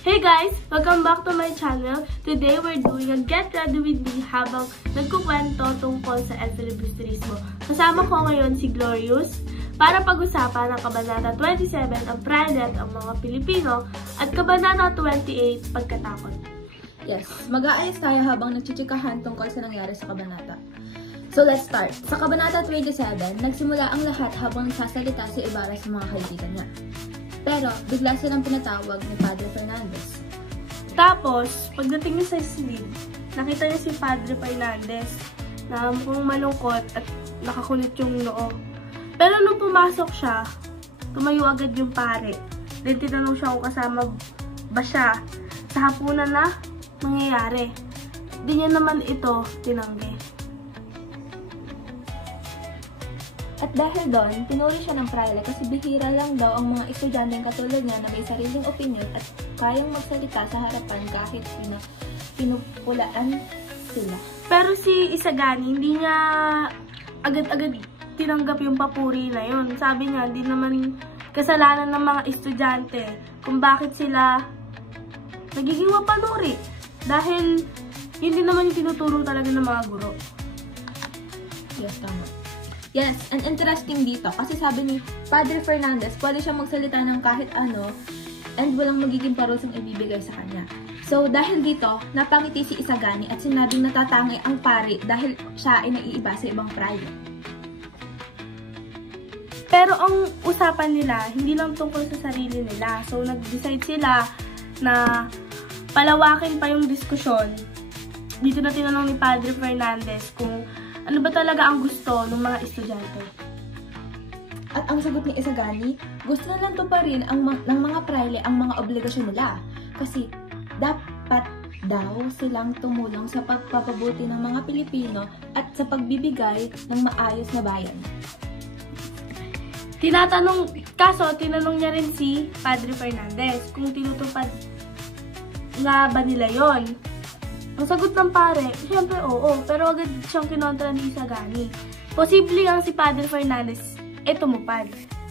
Hey guys! Welcome back to my channel. Today we're doing a Get Ready With Me habang nagkukwento tungkol sa Filibusterismo. Kasama ko ngayon si Glorious para pag-usapan ang Kabanata 27, ang Pride at ang mga Pilipino, at Kabanata 28, pagkatakot. Yes, mag-aayos tayo habang nagchichikahan tungkol sa nangyari sa Kabanata. So let's start. Sa Kabanata 27, nagsimula ang lahat habang nagsasalita si Ibarra sa mga kaibigan niya. Pero, bigla silang pinatawag ni Padre Fernandez. Tapos, pagdating niya sa silid, nakita niya si Padre Fernandez na mukhang malungkot at nakakunit yung noo. Pero nung pumasok siya, tumayo agad yung pare. Then tinanong siya kung kasama ba siya sa hapunan na mangyayari. Di niya naman ito tinanggi. At dahil doon, pinuri siya ng praile kasi bihira lang daw ang mga estudyanteng katulad niya na may sariling opinyon at kayang magsalita sa harapan kahit pinupulaan sila. Pero si Isagani, hindi niya agad-agad tinanggap yung papuri na yun. Sabi niya, hindi naman kasalanan ng mga estudyante kung bakit sila nagiging mapanuri. Dahil hindi naman yung tinuturo talaga ng mga guro. Yes, tama. Yes, and interesting dito kasi sabi ni Padre Fernandez, pwede siya magsalita ng kahit ano and walang magiging parusang ibibigay sa kanya. So, dahil dito, napangiti si Isagani at sinabing natatangi ang pari dahil siya ay naiiba sa ibang praile. Pero ang usapan nila, hindi lang tungkol sa sarili nila. So, nag-decide sila na palawakin pa yung diskusyon. Dito na tinanong ni Padre Fernandez kung ano ba talaga ang gusto ng mga estudyante. At ang sagot ni Isagani, gusto na lang tuparin ng mga praile ang mga obligasyon nila. Kasi dapat daw silang tumulong sa pagpapabuti ng mga Pilipino at sa pagbibigay ng maayos na bayan. Tinanong niya rin si Padre Fernandez kung tinutupad nga ba nila yon. Ang sagot ng pare, siyempre oo, pero agad siyang kinontra ni Isagani. Posible ang si Padre Fernandez tumupad.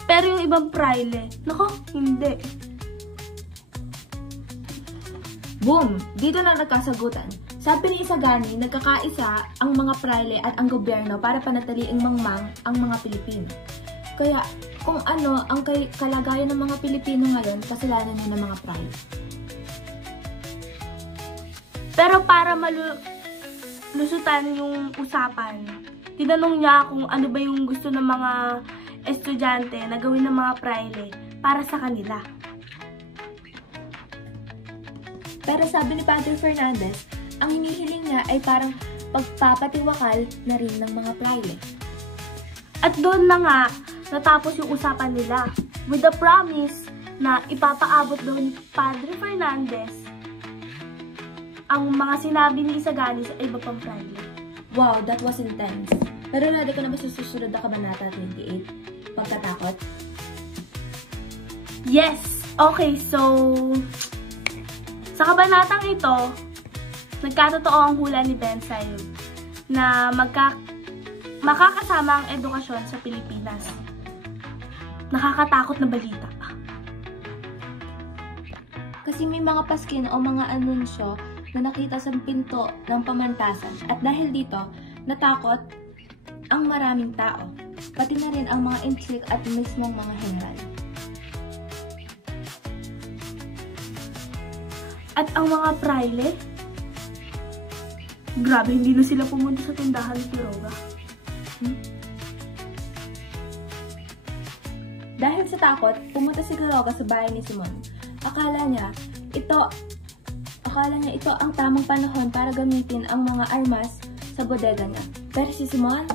Pero yung ibang praile, nako, hindi. Boom! Dito na nagkasagutan. Sabi ni Isagani, nagkakaisa ang mga praile at ang gobyerno para panatiliing mangmang ang mga Pilipino. Kaya, kung ano ang kalagayan ng mga Pilipino ngayon, kasalanan niya ng mga praile. Pero para malusutan yung usapan, tinanong niya kung ano ba yung gusto ng mga estudyante na gawin ng mga praile para sa kanila. Pero sabi ni Padre Fernandez, ang hinihiling niya ay parang pagpapatiwakal na rin ng mga praile. At doon na nga natapos yung usapan nila with the promise na ipapaabot daw ni Padre Fernandez ang mga sinabi ni Isagani sa iba pang praile. Wow, that was intense. Pero ready ka na ba sa susunod na Kabanata 28? Pagkatakot? Yes! Okay, so sa kabanatang ito, nagkatotoo ang hula ni Ben Sayug na makakasama ang edukasyon sa Pilipinas. Nakakatakot na balita. Kasi may mga paskin o mga anunsyo na nakita sa pinto ng pamantasan at dahil dito, natakot ang maraming tao, pati na rin ang mga intrigue at mismong mga general. At ang mga praile, grabe, hindi na sila pumunta sa tindahan ni Quiroga. Dahil sa takot, pumunta si Quiroga sa bahay ni Simon. Akala niya ito ang tamang panahon para gamitin ang mga armas sa bodega niya. Pero si Simon,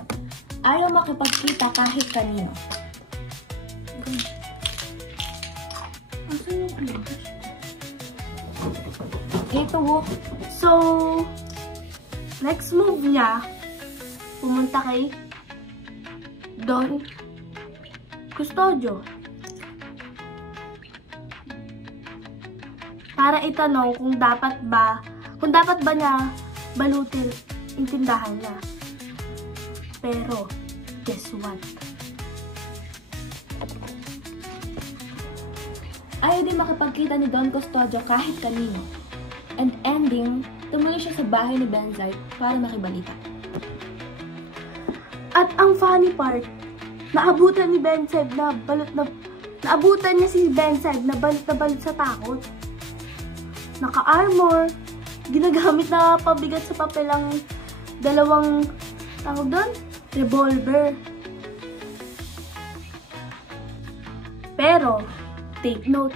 ayaw makipagkita kahit kanino. Ito. So, next move niya, pumunta kay Don Custodio para itanong kung dapat ba niya balutin yung tindahan niya. Pero, guess what? Ayaw din makipagkita ni Don Custodio kahit kanino. And ending, tumuloy siya sa bahay ni Benzaid para makibalita. At ang funny part, naabutan ni Benzaid naabutan niya si Benzaid na balit sa takot. Naka-armor, ginagamit na pabigat sa papel ang dalawang tawag doon, revolver. Pero, take note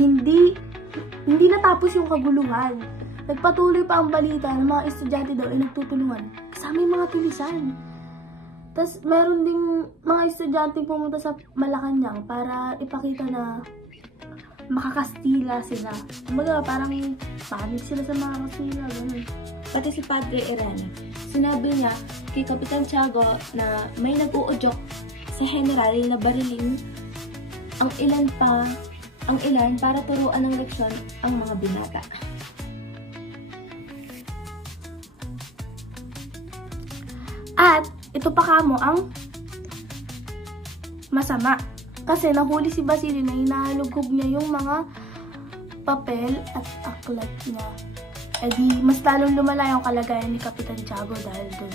hindi natapos yung kaguluhan. Nagpatuloy pa ang balita ng mga estudyante daw ay nagtutulungan kasama yung mga tulisan. Tapos, meron ding mga estudyante pumunta sa Malacanang para ipakita na makakastila sila. Kumbaga, parang panic sila sa mga Kastila, ganun. Pati si Padre Irene, sinabi niya kay Kapitan Tiago na may nag-uudyok sa general na barilin ang ilan para turuan ng leksyon ang mga binata. At ito pa kamo ang masama. Kasi nahuli si Basilio na hinalughog niya yung mga papel at aklat niya. E di, mas lalong lumala yung kalagayan ni Kapitan Tiago dahil dun.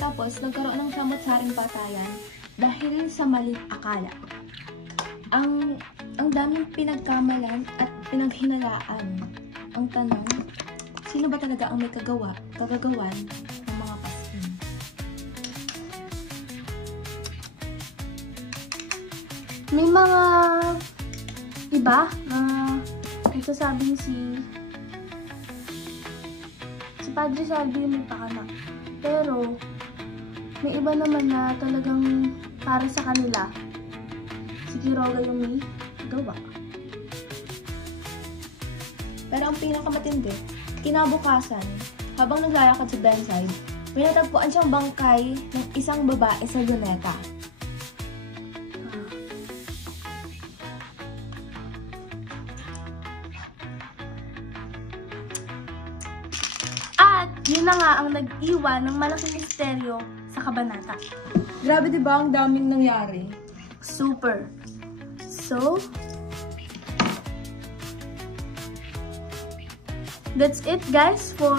Tapos, nagkaroon ng samot-saring patayan dahil sa maling akala. Ang daming pinagkamalan at pinaghinalaan. Ang tanong, sino ba talaga ang may kagagawan ng mga paskin? May mga iba na nagsasabing si Padre Salvi yung may pakana. Pero, may iba naman na talagang para sa kanila, si Quiroga yung may gawa. Pero ang pinakamatindi, kinabukasan, habang naglalakad sa Benzaid, may natagpuan siyang bangkay ng isang babae sa luneta. At yun na nga ang nag-iwan ng malaking misteryo sa kabanata. Grabe, diba? Ang daming nangyari. Super. So, that's it guys for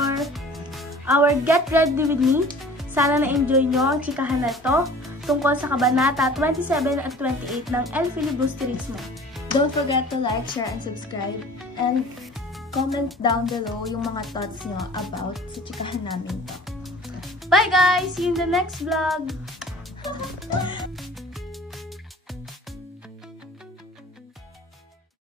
our Get Ready With Me. Sana na-enjoy nyo ang chikahan na ito tungkol sa kabanata 27 at 28 ng El Filibusterismo. Don't forget to like, share, and subscribe. And comment down below yung mga thoughts nyo about sa chikahan namin to. Bye guys! See you in the next vlog!